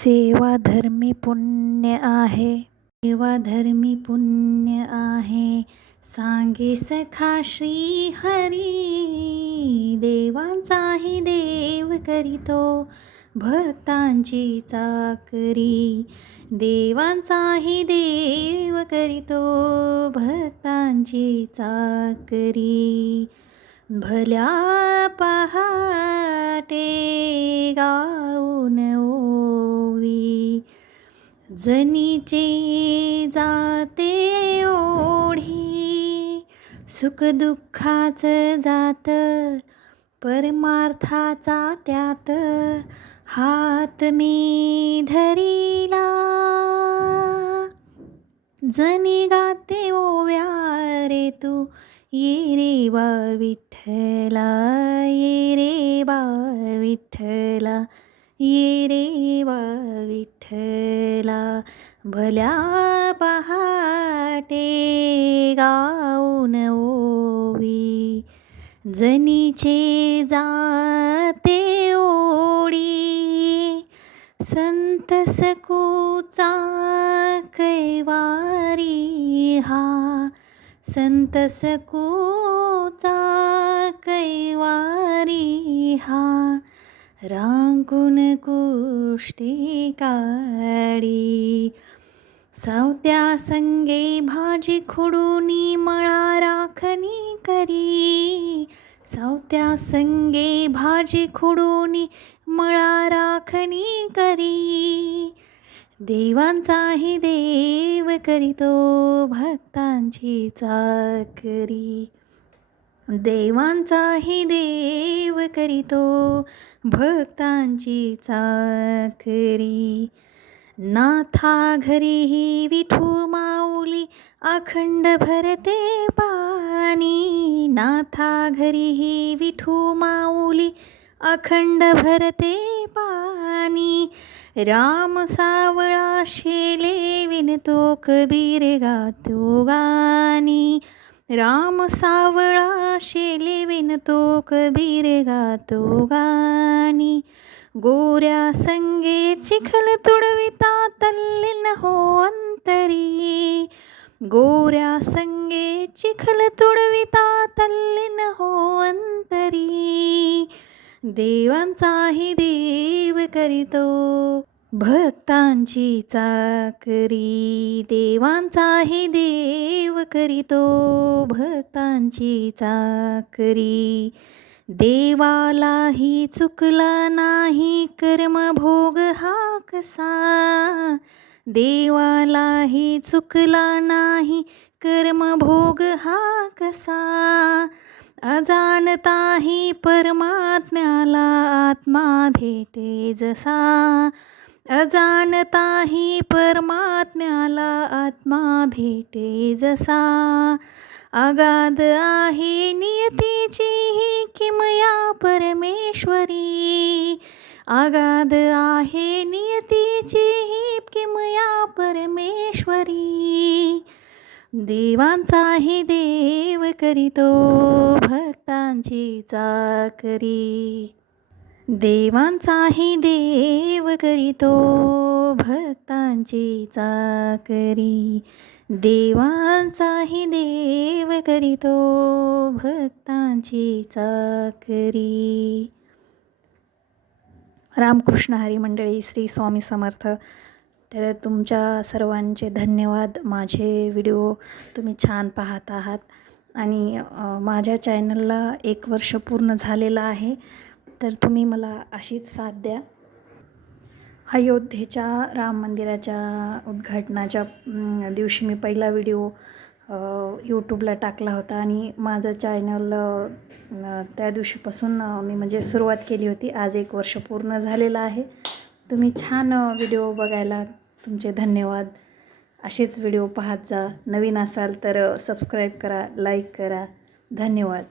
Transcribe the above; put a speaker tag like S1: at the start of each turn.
S1: सेवा धर्मी पुण्य आहे. सेवा धर्मी पुण्य आहे. सांगे सखा श्री हरी देवांचाही देव करीतो. भक्तांची चाकरी देवांचाही देव करीतो. भक्तांची चाकरी भल्या पहा पहाटे गाऊन ओवी. जनीचे जाते ओढी. सुखदुःखाचं जात परमार्थाचा त्यात. हात मी धरिला. जनी गाते ओव्या रे तू ये रे बा विठ्ठला ये रे बा विठ्ठला ये रे बा विठ्ठला भल्या पहाटे गाऊन ओवी जनीचे जाते ओडी संत सकूचा कैवारी हा संतस कोचा कैवारी हा रांगून कुष्टी काडी सावत्या संगे भाजी खुडूनी मळा राखणी करी. सावत्या संगे भाजी खुडूनी मळा राखणी करी. देवांचाही देव करीतो भक्तांची चाकरी. देवांचाही देव करीतो भक्तांची चाकरी. नाथा घरीही विठू माऊली अखंड भरते पाणी. नाथा घरीही विठू माऊली अखंड भरते पाणी राम सावळा शेले विनतो कबीर गातो गाणी. राम सावळा शेले विनतो कबीर गातो गाणी. गोऱ्या संगे चिखल तुडविता तल्लीन हो अंतरी. गोऱ्या संगे चिखल तुडविता तल्लीन हो देवांचाही देव करीतो. भक्तांची चाकरी देवांचाही देव करीतो. भक्तांची चाकरी देवालाही चुकला नाही कर्मभोग हा कसा? देवालाही चुकला नाही कर्मभोग हा कसा? अजानताही परमात्म्याला आत्मा भेटे जसा. अजानताही परमात्म्याला आत्मा भेटे जसा. अगाध आहे नियतीची ही किमया परमेश्वरी. अगाध आहे नियतीची ही किमया परमेश्वरी. देवांचाही देव करीतो भक्तांची चाकरी. देवांचाही देव करीतो भक्तांची चाकरी. देवांचाही देव करीतो भक्तांची चाकरी. रामकृष्ण हरी मंडळी श्री स्वामी समर्थ. तर तुमच्या सर्वांचे धन्यवाद. माझे व्हिडिओ तुम्ही छान पाहत आहात. आणि माझ्या चॅनलला एक वर्ष पूर्ण झालेलं आहे. तर तुम्ही मला अशीच साथ द्या. अयोध्येच्या राम मंदिराच्या उद्घाटनाच्या दिवशी मी पहिला व्हिडिओ यूट्यूबला टाकला होता. आणि माझं चॅनल त्या दिवशीपासून मी म्हणजे सुरुवात केली होती. आज एक वर्ष पूर्ण झालेलं आहे. तुम्ही छान व्हिडिओ बघायला तुमचे धन्यवाद. असेच व्हिडिओ पाहत जा. नवीन असाल तर सबस्क्राईब करा लाईक करा. धन्यवाद.